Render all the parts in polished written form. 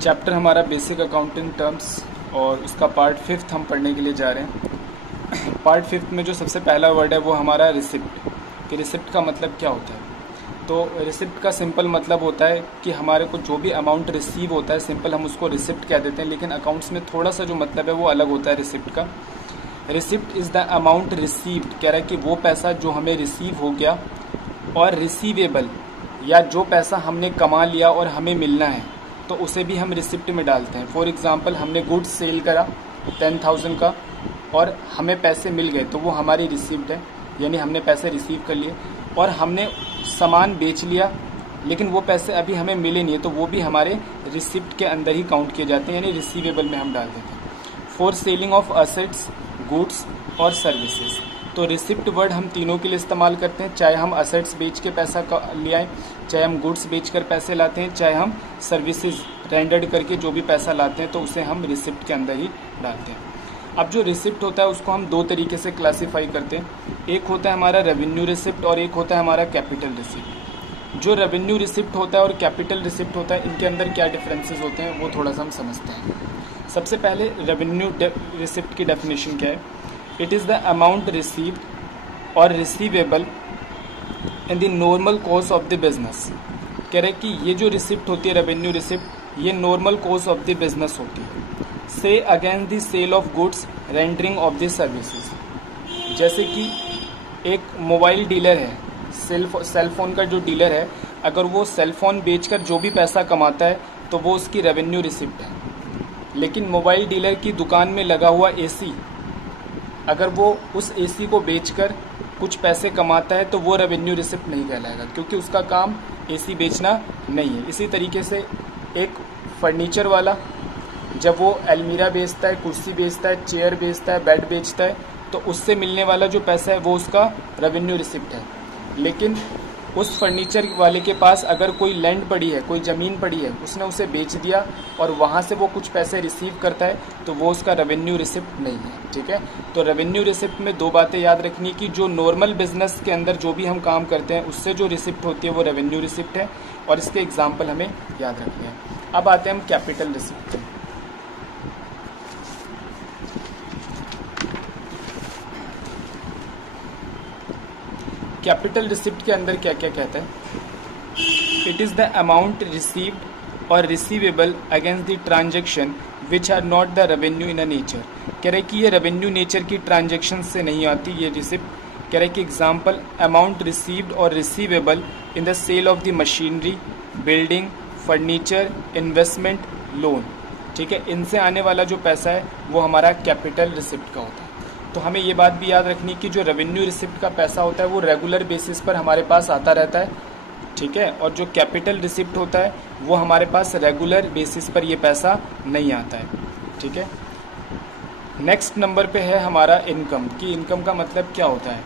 Chapter हमारा basic accounting terms और उसका पार्ट 5 हम पढ़ने के लिए जा रहे हैं। पार्ट 5 में जो सबसे पहला वर्ड है वो हमारा रिसिप्ट, कि रिसिप्ट का मतलब क्या होता है। तो रिसिप्ट का सिंपल मतलब होता है कि हमारे को जो भी अमाउंट रिसीव होता है, सिंपल हम उसको रिसिप्ट कह देते हैं, लेकिन अकाउंट्स में थोड़ा सा जो मतलब है वो अलग होता है रिसिप्ट का। Receipt is the amount received, कह रहा है कि वो पैसा जो हमें रिसीव हो गया, और रिसीवेबल या जो पैसा हमने कमा लिया और हमें मिलना है तो उसे भी हम रिसिप्ट में डालते हैं। फॉर एग्जांपल हमने गुड्स सेल करा 10,000 का और हमें पैसे मिल गए तो वो हमारी रिसिप्ट है, यानी हमने पैसे रिसीव कर लिए। और हमने सामान बेच लिया लेकिन वो पैसे अभी हमें मिले नहीं है तो वो भी हमारे रिसिप्ट के अंदर ही काउंट किए जाते हैं, यानी रिसीवेबल में हम डाल देते हैं। For selling of assets, goods और सर्विसेज, तो रिसिप्ट वर्ड हम तीनों के लिए इस्तेमाल करते हैं, चाहे हम असेट्स बेच के पैसा ले आए, चाहे हम गुड्स बेच कर पैसे लाते हैं, चाहे हम सर्विसेज रेंडर्ड करके जो भी पैसा लाते हैं तो उसे हम रिसिप्ट के अंदर ही डालते हैं। अब जो रिसिप्ट होता है उसको हम दो तरीके से क्लासीफाई करते हैं, एक होता है हमारा रेवेन्यू रिसिप्ट और एक होता है हमारा कैपिटल रिसिप्ट। जो रेवेन्यू रिसिप्ट होता है और कैपिटल रिसिप्ट होता है, इनके अंदर क्या डिफरेंसेस होते हैं वो थोड़ा सा हम समझते हैं। सबसे पहले रेवेन्यू रिसिप्ट की डेफिनेशन क्या है। It is the amount received और receivable in the normal course of the business. कह रहे कि ये जो रिसिप्ट होती है रेवेन्यू रिसिप्ट, ये normal course of the business होती है। से against the sale of goods, rendering of the services. जैसे कि एक मोबाइल डीलर है, सेल फोन का जो डीलर है, अगर वो सेल फोन बेचकर जो भी पैसा कमाता है तो वो उसकी रेवेन्यू रिसिप्ट है। लेकिन मोबाइल डीलर की दुकान में लगा हुआ एसी, अगर वो उस एसी को बेचकर कुछ पैसे कमाता है तो वो रेवेन्यू रिसिप्ट नहीं कहलाएगा, क्योंकि उसका काम एसी बेचना नहीं है। इसी तरीके से एक फर्नीचर वाला जब वो अलमीरा बेचता है, कुर्सी बेचता है, चेयर बेचता है, बेड बेचता है, तो उससे मिलने वाला जो पैसा है वो उसका रेवेन्यू रिसिप्ट है। लेकिन उस फर्नीचर वाले के पास अगर कोई लैंड पड़ी है, कोई ज़मीन पड़ी है, उसने उसे बेच दिया और वहाँ से वो कुछ पैसे रिसीव करता है तो वो उसका रेवेन्यू रिसिप्ट नहीं है। ठीक है, तो रेवेन्यू रिसिप्ट में दो बातें याद रखनी कि जो नॉर्मल बिजनेस के अंदर जो भी हम काम करते हैं उससे जो रिसिप्ट होती है वो रेवेन्यू रिसिप्ट है, और इसके एग्जाम्पल हमें याद रखने हैं। अब आते हैं हम कैपिटल रिसिप्ट पे। कैपिटल रिसिप्ट के अंदर क्या क्या कहता है। It is the amount received और receivable against the transaction which are not the revenue in a nature. कह रहे कि ये रेवेन्यू नेचर की ट्रांजेक्शन से नहीं आती ये रिसिप्ट। कह रहे कि एग्जाम्पल, अमाउंट रिसीव्ड और receivable in the sale of the machinery, building, furniture, investment, loan. ठीक है, इनसे आने वाला जो पैसा है वो हमारा कैपिटल रिसिप्ट का होता है। तो हमें ये बात भी याद रखनी कि जो रेवेन्यू रिसिप्ट का पैसा होता है वो रेगुलर बेसिस पर हमारे पास आता रहता है। ठीक है, और जो कैपिटल रिसिप्ट होता है वो हमारे पास रेगुलर बेसिस पर ये पैसा नहीं आता है। ठीक है, नेक्स्ट नंबर पे है हमारा इनकम, कि इनकम का मतलब क्या होता है।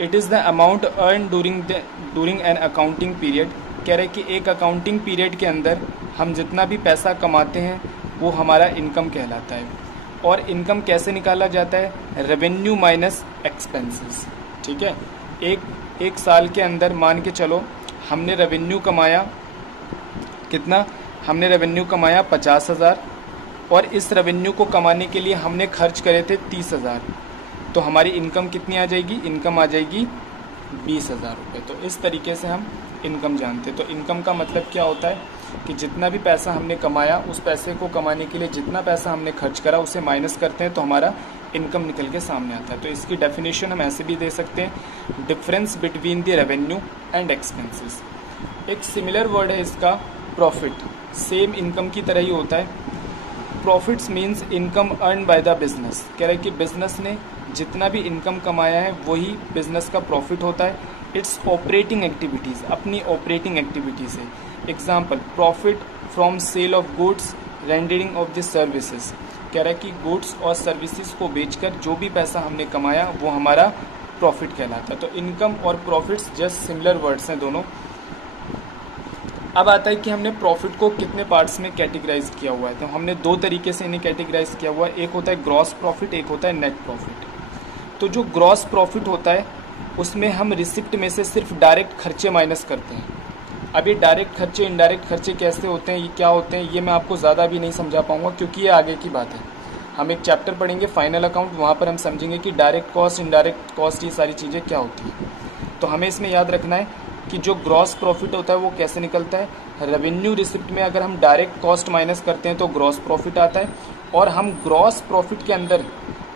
It is the amount earn during an accounting period. कह रहे कि एक अकाउंटिंग पीरियड के अंदर हम जितना भी पैसा कमाते हैं वो हमारा इनकम कहलाता है। और इनकम कैसे निकाला जाता है, रेवेन्यू माइनस एक्सपेंसेस। ठीक है, एक साल के अंदर मान के चलो हमने रेवेन्यू कमाया कितना, हमने रेवेन्यू कमाया 50,000 और इस रेवेन्यू को कमाने के लिए हमने खर्च करे थे 30,000, तो हमारी इनकम कितनी आ जाएगी, इनकम आ जाएगी 20,000 रुपये। तो इस तरीके से हम इनकम जानते हैं। तो इनकम का मतलब क्या होता है कि जितना भी पैसा हमने कमाया उस पैसे को कमाने के लिए जितना पैसा हमने खर्च करा उसे माइनस करते हैं तो हमारा इनकम निकल के सामने आता है। तो इसकी डेफिनेशन हम ऐसे भी दे सकते हैं, difference between the revenue and expenses. एक सिमिलर वर्ड है इसका प्रॉफिट, सेम इनकम की तरह ही होता है। Profits means income earn by the business. कह रहे हैं कि बिजनेस ने जितना भी इनकम कमाया है वही बिजनेस का प्रॉफिट होता है। इट्स ऑपरेटिंग एक्टिविटीज़, अपनी ऑपरेटिंग एक्टिविटी से। Example, profit from sale of goods, rendering of the services. कह रहा है कि गुड्स और सर्विसेज को बेचकर जो भी पैसा हमने कमाया वो हमारा प्रॉफिट कहलाता है। तो इनकम और प्रॉफिट्स जस्ट सिमिलर वर्ड्स हैं दोनों। अब आता है कि हमने प्रॉफिट को कितने पार्ट्स में कैटेगराइज किया हुआ है। तो हमने दो तरीके से इन्हें कैटेगराइज किया हुआ है, एक होता है ग्रॉस प्रॉफिट, एक होता है नेट प्रॉफिट। तो जो ग्रॉस प्रॉफिट होता है उसमें हम रिसिप्ट में से सिर्फ डायरेक्ट खर्चे माइनस करते हैं। अब ये डायरेक्ट खर्चे इनडायरेक्ट खर्चे कैसे होते हैं, ये क्या होते हैं, ये मैं आपको ज़्यादा भी नहीं समझा पाऊंगा क्योंकि ये आगे की बात है। हम एक चैप्टर पढ़ेंगे फाइनल अकाउंट, वहाँ पर हम समझेंगे कि डायरेक्ट कॉस्ट इनडायरेक्ट कॉस्ट ये सारी चीज़ें क्या होती है। तो हमें इसमें याद रखना है कि जो ग्रॉस प्रॉफिट होता है वो कैसे निकलता है। रेवेन्यू रिसिप्ट में अगर हम डायरेक्ट कॉस्ट माइनस करते हैं तो ग्रॉस प्रॉफिट आता है, और हम ग्रॉस प्रॉफिट के अंदर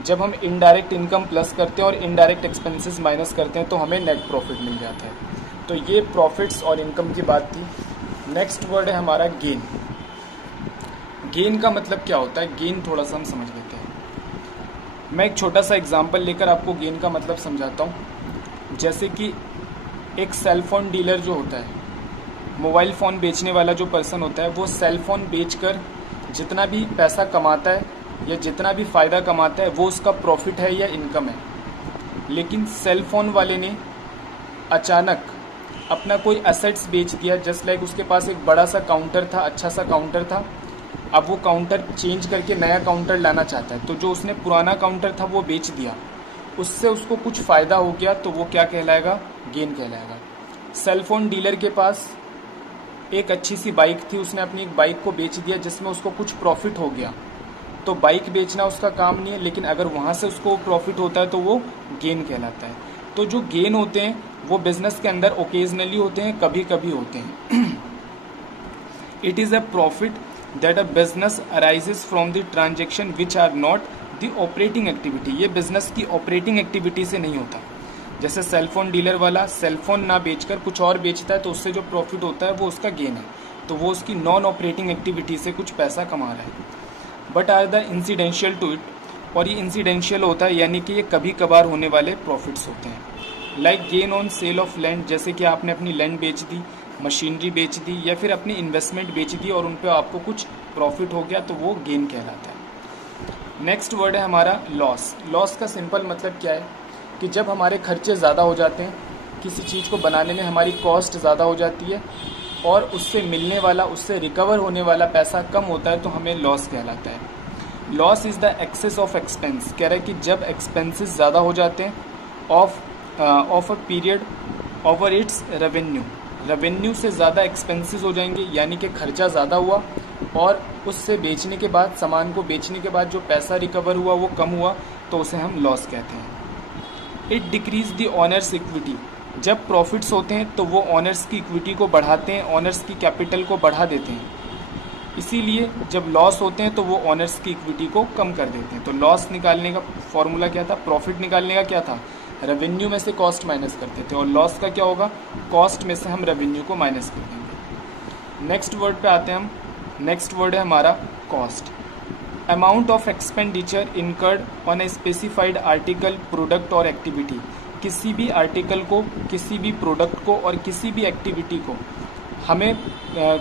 जब हम इनडायरेक्ट इनकम प्लस करते हैं और इनडायरेक्ट एक्सपेंसेस माइनस करते हैं तो हमें नेट प्रॉफिट मिल जाता है। तो ये प्रॉफिट्स और इनकम की बात थी। नेक्स्ट वर्ड है हमारा गेन। गेन का मतलब क्या होता है, गेन थोड़ा सा हम समझ लेते हैं। मैं एक छोटा सा एग्जांपल लेकर आपको गेन का मतलब समझाता हूँ। जैसे कि एक सेल फोन डीलर जो होता है, मोबाइल फ़ोन बेचने वाला जो पर्सन होता है, वो सेल फोन बेचकर जितना भी पैसा कमाता है या जितना भी फ़ायदा कमाता है वो उसका प्रॉफिट है या इनकम है। लेकिन सेल फोन वाले ने अचानक अपना कोई एसेट्स बेच दिया, जस्ट लाइक उसके पास एक बड़ा सा काउंटर था, अच्छा सा काउंटर था, अब वो काउंटर चेंज करके नया काउंटर लाना चाहता है, तो जो उसने पुराना काउंटर था वो बेच दिया, उससे उसको कुछ फ़ायदा हो गया, तो वो क्या कहलाएगा, गेन कहलाएगा। सेलफोन डीलर के पास एक अच्छी सी बाइक थी, उसने अपनी एक बाइक को बेच दिया जिसमें उसको कुछ प्रॉफिट हो गया, तो बाइक बेचना उसका काम नहीं है, लेकिन अगर वहाँ से उसको प्रॉफिट होता है तो वो गेन कहलाता है। तो जो गेन होते हैं वो बिजनेस के अंदर ओकेजनली होते हैं, कभी कभी होते हैं। It is a profit that a business arises from the transaction which are not the operating activity. ये बिजनेस की ऑपरेटिंग एक्टिविटी से नहीं होता। जैसे सेलफोन डीलर वाला सेलफोन ना बेचकर कुछ और बेचता है तो उससे जो प्रॉफिट होता है वो उसका गेन है, तो वो उसकी नॉन ऑपरेटिंग एक्टिविटी से कुछ पैसा कमा रहा है। But are the incidental to it, और ये इंसिडेंशियल होता है, यानी कि ये कभी कभार होने वाले प्रॉफिट्स होते हैं। Like gain on sale of land, जैसे कि आपने अपनी लैंड बेच दी, मशीनरी बेच दी या फिर अपनी इन्वेस्टमेंट बेच दी और उन पर आपको कुछ प्रॉफिट हो गया, तो वो गेन कहलाता है। नेक्स्ट वर्ड है हमारा लॉस। लॉस का सिंपल मतलब क्या है कि जब हमारे खर्चे ज़्यादा हो जाते हैं, किसी चीज़ को बनाने में हमारी कॉस्ट ज़्यादा हो जाती है और उससे मिलने वाला, उससे रिकवर होने वाला पैसा कम होता है, तो हमें लॉस कहलाता है। Loss is the excess of expense, कह रहा है कि जब एक्सपेंसेस ज़्यादा हो जाते हैं of a period over it's revenue, revenue से ज़्यादा एक्सपेंसेस हो जाएंगे, यानी कि खर्चा ज़्यादा हुआ और उससे बेचने के बाद, सामान को बेचने के बाद जो पैसा रिकवर हुआ वो कम हुआ, तो उसे हम लॉस कहते हैं। It decrease the honours equity, जब प्रॉफिट्स होते हैं तो वो ऑनर्स की इक्विटी को बढ़ाते हैं, ऑनर्स की कैपिटल को बढ़ा देते हैं। इसीलिए जब लॉस होते हैं तो वो ऑनर्स की इक्विटी को कम कर देते हैं। तो लॉस निकालने का फॉर्मूला क्या था, प्रॉफिट निकालने का क्या था, रेवेन्यू में से कॉस्ट माइनस करते थे, और लॉस का क्या होगा, कॉस्ट में से हम रेवेन्यू को माइनस कर देंगे। नेक्स्ट वर्ड पे आते हैं हम। नेक्स्ट वर्ड है हमारा cost. Amount of expenditure incurred on a specified article, product और एक्टिविटी, किसी भी आर्टिकल को, किसी भी प्रोडक्ट को और किसी भी एक्टिविटी को हमें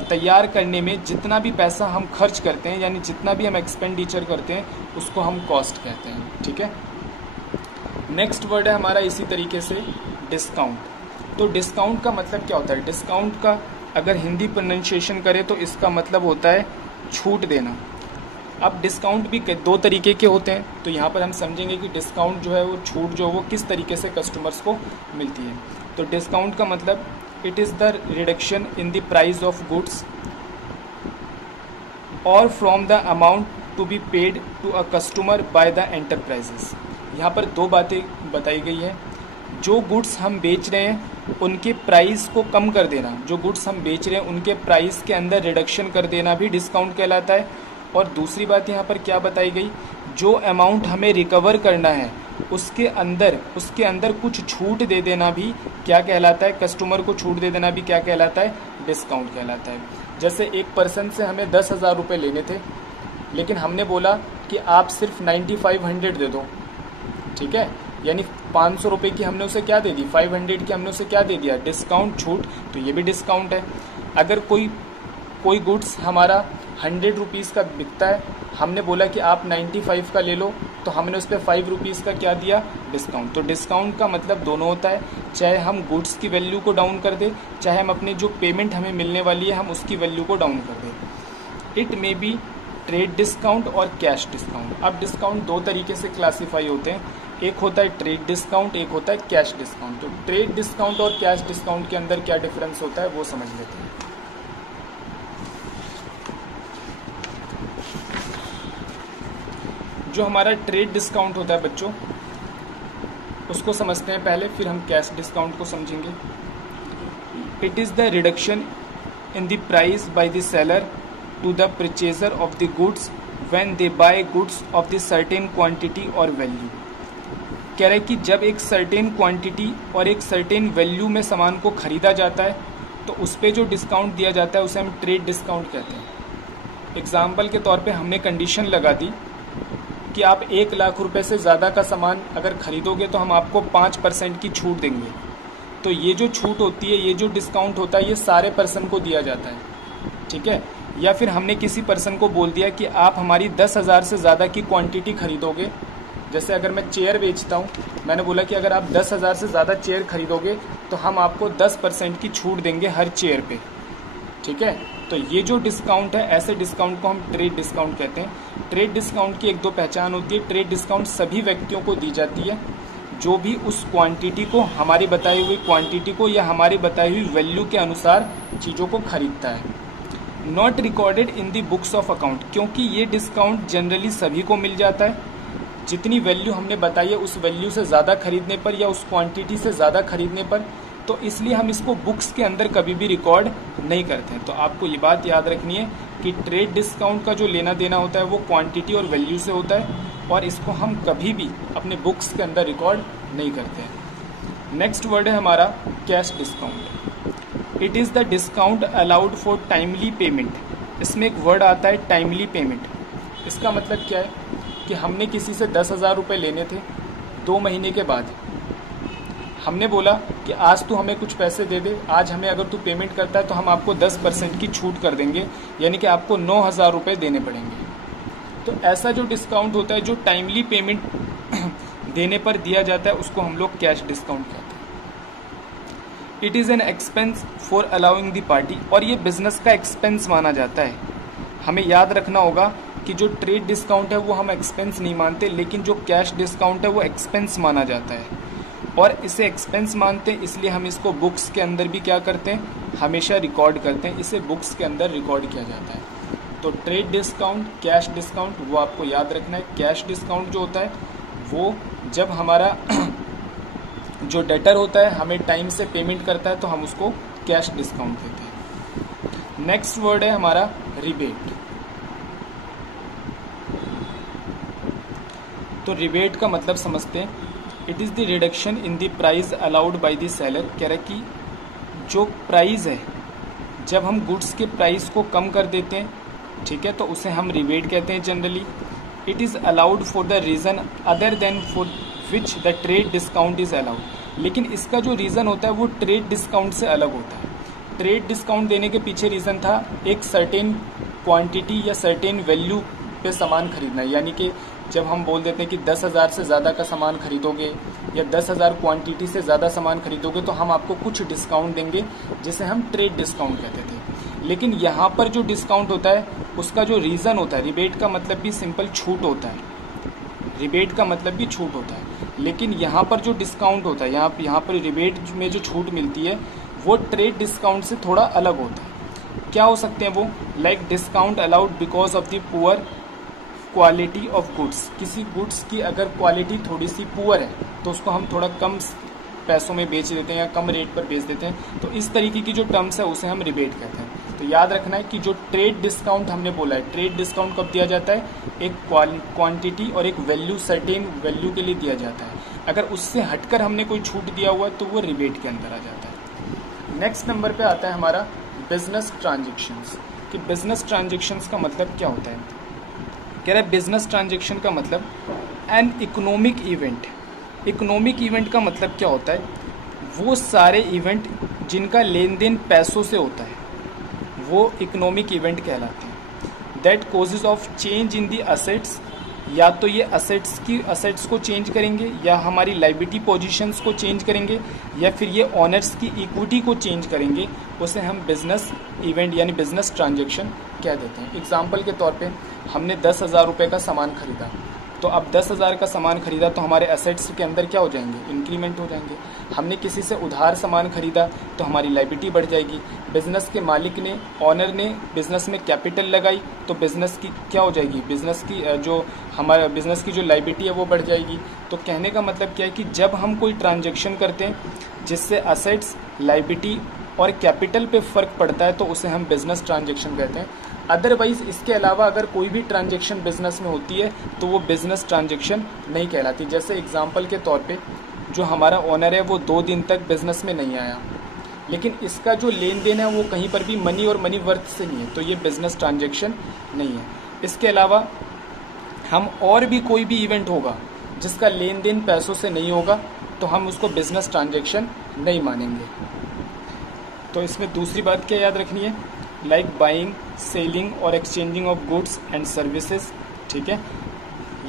तैयार करने में जितना भी पैसा हम खर्च करते हैं, यानी जितना भी हम एक्सपेंडिचर करते हैं, उसको हम कॉस्ट कहते हैं। ठीक है। नेक्स्ट वर्ड है हमारा इसी तरीके से डिस्काउंट। तो डिस्काउंट का मतलब क्या होता है, डिस्काउंट का अगर हिंदी प्रोनाउंसिएशन करें तो इसका मतलब होता है छूट देना। अब डिस्काउंट भी दो तरीके के होते हैं, तो यहाँ पर हम समझेंगे कि डिस्काउंट जो है वो छूट जो वो किस तरीके से कस्टमर्स को मिलती है। तो डिस्काउंट का मतलब it is the reduction in the price of goods और from the amount to be paid to a customer by the enterprises. यहाँ पर दो बातें बताई गई है। जो गुड्स हम बेच रहे हैं उनके प्राइस को कम कर देना, जो गुड्स हम बेच रहे हैं उनके प्राइस के अंदर रिडक्शन कर देना भी डिस्काउंट कहलाता है। और दूसरी बात यहाँ पर क्या बताई गई, जो अमाउंट हमें रिकवर करना है उसके अंदर कुछ छूट दे देना भी क्या कहलाता है, कस्टमर को छूट दे देना भी क्या कहलाता है, डिस्काउंट कहलाता है। जैसे एक पर्सन से हमें 10,000 रुपये लेने थे, लेकिन हमने बोला कि आप सिर्फ 9500 दे दो, ठीक है, यानी 500 रुपये की हमने उसे क्या दे दी, 500 की हमने उसे क्या दे दिया, डिस्काउंट, छूट, तो ये भी डिस्काउंट है। अगर कोई गुड्स हमारा 100 रुपीज़ का बिकता है, हमने बोला कि आप 95 का ले लो, तो हमने उस पर 5 रुपीज़ का क्या दिया, डिस्काउंट। तो डिस्काउंट का मतलब दोनों होता है, चाहे हम गुड्स की वैल्यू को डाउन कर दें, चाहे हम अपने जो पेमेंट हमें मिलने वाली है हम उसकी वैल्यू को डाउन कर दें। It may be trade discount और कैश डिस्काउंट। अब डिस्काउंट दो तरीके से क्लासीफाई होते हैं, एक होता है ट्रेड डिस्काउंट, एक होता है कैश डिस्काउंट। तो ट्रेड डिस्काउंट और कैश डिस्काउंट के अंदर क्या डिफरेंस होता है वो समझ लेते हैं। जो हमारा ट्रेड डिस्काउंट होता है बच्चों, उसको समझते हैं पहले, फिर हम कैश डिस्काउंट को समझेंगे। It is the reduction in the price by the seller to the purchaser of the goods when they buy goods of the certain quantity और वैल्यू। कह रहे हैं कि जब एक सर्टेन क्वांटिटी और एक सर्टेन वैल्यू में सामान को खरीदा जाता है तो उस पर जो डिस्काउंट दिया जाता है उसे हम ट्रेड डिस्काउंट कहते हैं। एग्जाम्पल के तौर पे हमने कंडीशन लगा दी कि आप 1 लाख रुपए से ज़्यादा का सामान अगर खरीदोगे तो हम आपको 5% की छूट देंगे। तो ये जो छूट होती है, ये जो डिस्काउंट होता है, ये सारे पर्सन को दिया जाता है, ठीक है। या फिर हमने किसी पर्सन को बोल दिया कि आप हमारी 10,000 से ज़्यादा की क्वांटिटी खरीदोगे। जैसे अगर मैं चेयर बेचता हूँ, मैंने बोला कि अगर आप 10,000 से ज़्यादा चेयर खरीदोगे तो हम आपको 10% की छूट देंगे हर चेयर पे, ठीक है। तो ये जो डिस्काउंट है, ऐसे डिस्काउंट को हम ट्रेड डिस्काउंट कहते हैं। ट्रेड डिस्काउंट की 1-2 पहचान होती है। ट्रेड डिस्काउंट सभी व्यक्तियों को दी जाती है जो भी उस क्वांटिटी को, हमारी बताई हुई क्वांटिटी को या हमारी बताई हुई वैल्यू के अनुसार चीज़ों को खरीदता है। Not recorded in the books of account, क्योंकि ये डिस्काउंट जनरली सभी को मिल जाता है। जितनी वैल्यू हमने बताई है उस वैल्यू से ज़्यादा खरीदने पर या उस क्वांटिटी से ज़्यादा खरीदने पर, तो इसलिए हम इसको बुक्स के अंदर कभी भी रिकॉर्ड नहीं करते हैं। तो आपको ये बात याद रखनी है कि ट्रेड डिस्काउंट का जो लेना देना होता है वो क्वांटिटी और वैल्यू से होता है और इसको हम कभी भी अपने बुक्स के अंदर रिकॉर्ड नहीं करते हैं। नेक्स्ट वर्ड है हमारा cash discount. It is the discount allowed for timely payment. इसमें एक वर्ड आता है टाइमली पेमेंट। इसका मतलब क्या है कि हमने किसी से 10,000 रुपये लेने थे, 2 महीने के बाद हमने बोला कि आज तू हमें कुछ पैसे दे दे, आज हमें अगर तू पेमेंट करता है तो हम आपको 10% की छूट कर देंगे, यानी कि आपको 9,000 रुपये देने पड़ेंगे। तो ऐसा जो डिस्काउंट होता है, जो टाइमली पेमेंट देने पर दिया जाता है, उसको हम लोग कैश डिस्काउंट कहते हैं। It is an expense for allowing the party, और ये बिजनेस का एक्सपेंस माना जाता है। हमें याद रखना होगा कि जो ट्रेड डिस्काउंट है वो हम एक्सपेंस नहीं मानते, लेकिन जो कैश डिस्काउंट है वो एक्सपेंस माना जाता है। और इसे एक्सपेंस मानते हैं, इसलिए हम इसको बुक्स के अंदर भी क्या करते हैं, हमेशा रिकॉर्ड करते हैं। इसे बुक्स के अंदर रिकॉर्ड किया जाता है। तो ट्रेड डिस्काउंट, कैश डिस्काउंट, वो आपको याद रखना है। कैश डिस्काउंट जो होता है वो जब हमारा जो डेटर होता है हमें टाइम से पेमेंट करता है तो हम उसको कैश डिस्काउंट देते हैं। नेक्स्ट वर्ड है हमारा रिबेट। तो रिबेट का मतलब समझते हैं। It is the reduction in the price allowed by the seller. कह रहा है कि जो प्राइस है, जब हम गुड्स के प्राइस को कम कर देते हैं, ठीक है, तो उसे हम रिबेट कहते हैं generally. It is allowed for the reason other than for which the trade discount is allowed. लेकिन इसका जो रीज़न होता है वो ट्रेड डिस्काउंट से अलग होता है। ट्रेड डिस्काउंट देने के पीछे रीज़न था एक सर्टेन क्वांटिटी या सर्टेन वैल्यू पे सामान खरीदना, यानी कि जब हम बोल देते हैं कि 10,000 से ज़्यादा का सामान खरीदोगे या 10,000 क्वांटिटी से ज़्यादा सामान खरीदोगे तो हम आपको कुछ डिस्काउंट देंगे, जिसे हम ट्रेड डिस्काउंट कहते थे। लेकिन यहाँ पर जो डिस्काउंट होता है उसका जो रीज़न होता है, रिबेट का मतलब भी सिंपल छूट होता है, रिबेट का मतलब भी छूट होता है। लेकिन यहाँ पर जो डिस्काउंट होता है, यहाँ पर रिबेट में जो छूट मिलती है वो ट्रेड डिस्काउंट से थोड़ा अलग होता है। क्या हो सकते हैं वो? Like discount allowed because of the poor quality of goods. किसी गुड्स की अगर क्वालिटी थोड़ी सी पुअर है तो उसको हम थोड़ा कम पैसों में बेच देते हैं या कम रेट पर बेच देते हैं। तो इस तरीके की जो टर्म्स है उसे हम रिबेट कहते हैं। तो याद रखना है कि जो ट्रेड डिस्काउंट हमने बोला है, ट्रेड डिस्काउंट कब दिया जाता है? एक क्वांटिटी और एक वैल्यू, सर्टेन वैल्यू के लिए दिया जाता है। अगर उससे हटकर हमने कोई छूट दिया हुआ तो वो रिबेट के अंदर आ जाता है। नेक्स्ट नंबर पे आता है हमारा बिजनेस ट्रांजेक्शन्स। कि बिजनेस ट्रांजेक्शन्स का मतलब क्या होता है? कह रहा है बिजनेस ट्रांजेक्शन का मतलब an economic event. Economic event का मतलब क्या होता है? वो सारे इवेंट जिनका लेन देन पैसों से होता है वो इकोनॉमिक इवेंट कहलाते हैं। That causes of change in the assets, या तो ये असेट्स को चेंज करेंगे या हमारी लाइबिलिटी पोजीशंस को चेंज करेंगे या फिर ये ऑनर्स की इक्विटी को चेंज करेंगे, उसे हम बिजनेस इवेंट यानी बिजनेस ट्रांजेक्शन कह देते हैं। एग्जाम्पल के तौर पे हमने 10,000 रुपये का सामान खरीदा, तो अब 10,000 का सामान खरीदा तो हमारे एसेट्स के अंदर क्या हो जाएंगे, इंक्रीमेंट हो जाएंगे। हमने किसी से उधार सामान खरीदा तो हमारी लायबिलिटी बढ़ जाएगी। बिजनेस के मालिक ने, ऑनर ने बिजनेस में कैपिटल लगाई तो बिजनेस की क्या हो जाएगी, बिजनेस की जो हमारा बिजनेस की जो लायबिलिटी है वो बढ़ जाएगी। तो कहने का मतलब क्या है कि जब हम कोई ट्रांजेक्शन करते हैं जिससे असेट्स, लायबिलिटी और कैपिटल पे फर्क पड़ता है तो उसे हम बिजनेस ट्रांजेक्शन कहते हैं। अदरवाइज इसके अलावा अगर कोई भी ट्रांजेक्शन बिजनेस में होती है तो वो बिजनेस ट्रांजेक्शन नहीं कहलाती। जैसे एग्जांपल के तौर पे जो हमारा ओनर है वो 2 दिन तक बिजनेस में नहीं आया, लेकिन इसका जो लेन देन है वो कहीं पर भी मनी और मनी वर्थ से नहीं है, तो ये बिजनेस ट्रांजेक्शन नहीं है। इसके अलावा हम और भी कोई भी इवेंट होगा जिसका लेन देन पैसों से नहीं होगा तो हम उसको बिजनेस ट्रांजेक्शन नहीं मानेंगे। तो इसमें दूसरी बात क्या याद रखनी है, लाइक बाइंग, सेलिंग और exchanging of goods and services. ठीक है,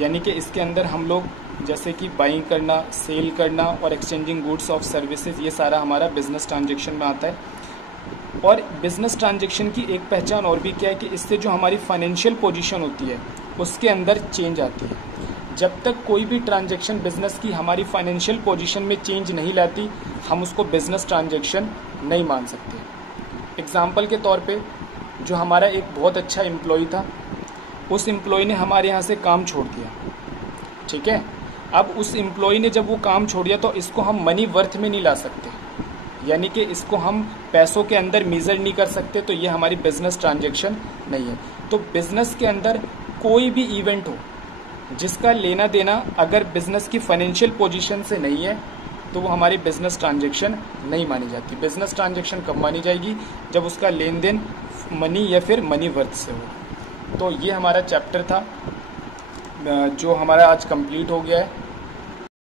यानी कि इसके अंदर हम लोग जैसे कि बाइंग करना, सेल करना और एक्सचेंजिंग गुड्स ऑफ सर्विसेज, ये सारा हमारा बिजनेस ट्रांजेक्शन में आता है। और बिजनेस ट्रांजेक्शन की एक पहचान और भी क्या है कि इससे जो हमारी फाइनेंशियल पोजीशन होती है उसके अंदर चेंज आती है। जब तक कोई भी ट्रांजेक्शन बिजनेस की हमारी फाइनेंशियल पोजीशन में चेंज नहीं लाती हम उसको बिजनेस ट्रांजेक्शन नहीं मान सकते। एग्जाम्पल के तौर पे जो हमारा एक बहुत अच्छा एम्प्लॉय था, उस एम्प्लॉय ने हमारे यहाँ से काम छोड़ दिया। ठीक है, अब उस एम्प्लॉय ने जब वो काम छोड़ दिया तो इसको हम मनी वर्थ में नहीं ला सकते, यानी कि इसको हम पैसों के अंदर मेजर नहीं कर सकते, तो ये हमारी बिजनेस ट्रांजेक्शन नहीं है। तो बिजनेस के अंदर कोई भी इवेंट हो जिसका लेना देना अगर बिजनेस की फाइनेंशियल पोजीशन से नहीं है तो वो हमारी बिजनेस ट्रांजेक्शन नहीं मानी जाती। बिजनेस ट्रांजेक्शन कब मानी जाएगी, जब उसका लेन देन मनी या फिर मनी वर्थ से हो। तो ये हमारा चैप्टर था जो हमारा आज कंप्लीट हो गया है।